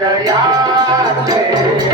दरिया से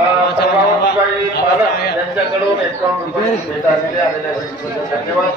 धन्यवाद